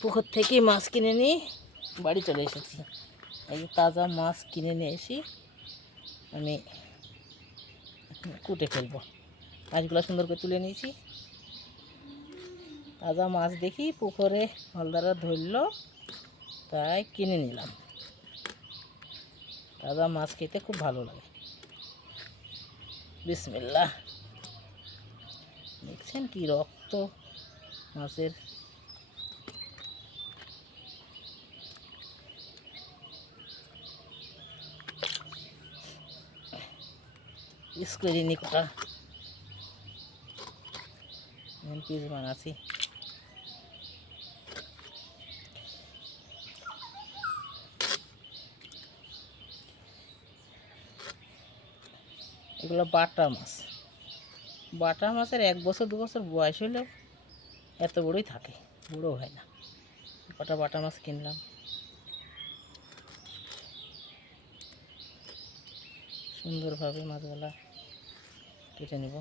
পুকুর থেকে মাছ কিনে নিয়ে বাড়ি চলে এসেছি। এই তাজা মাছ কিনে নিয়ে এসে আমি কুটে ফেলবো। মাছগুলো সুন্দর করে তুলে নিয়েছি। তাজা মাছ দেখি পুকুরে হলদারা ধরলো, তাই কিনে নিলাম। তাজা মাছ খেতে খুব ভালো লাগে। বিসমিল্লাহ। দেখছেন কি রক্ত মাছের। স্কোয়ারিনি কটা পিস বানাচ্ছি। এগুলো বাটা মাছ। বাটা মাছের 1 বছর 2 বছর বয়স হলেও এত বড়ই থাকে, বড়ও হয় না। কটা বাটা মাছ কিনলাম। সুন্দরভাবে মাছগুলা কেটে নেব।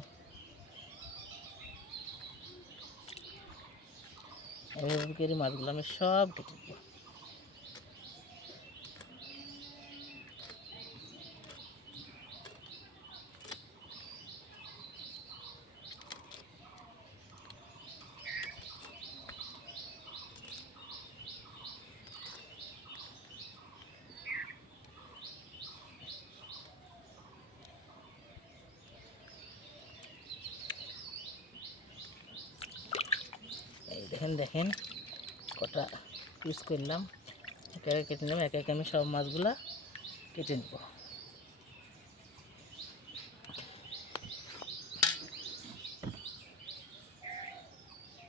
এভাবে করে মাছগুলো আমি সব কেটে নেব। এই দেখেন দেখেন কটা পিস করলাম। একে একে কেটে নেব। একে একে আমি সব মাছগুলা কেটে নেব।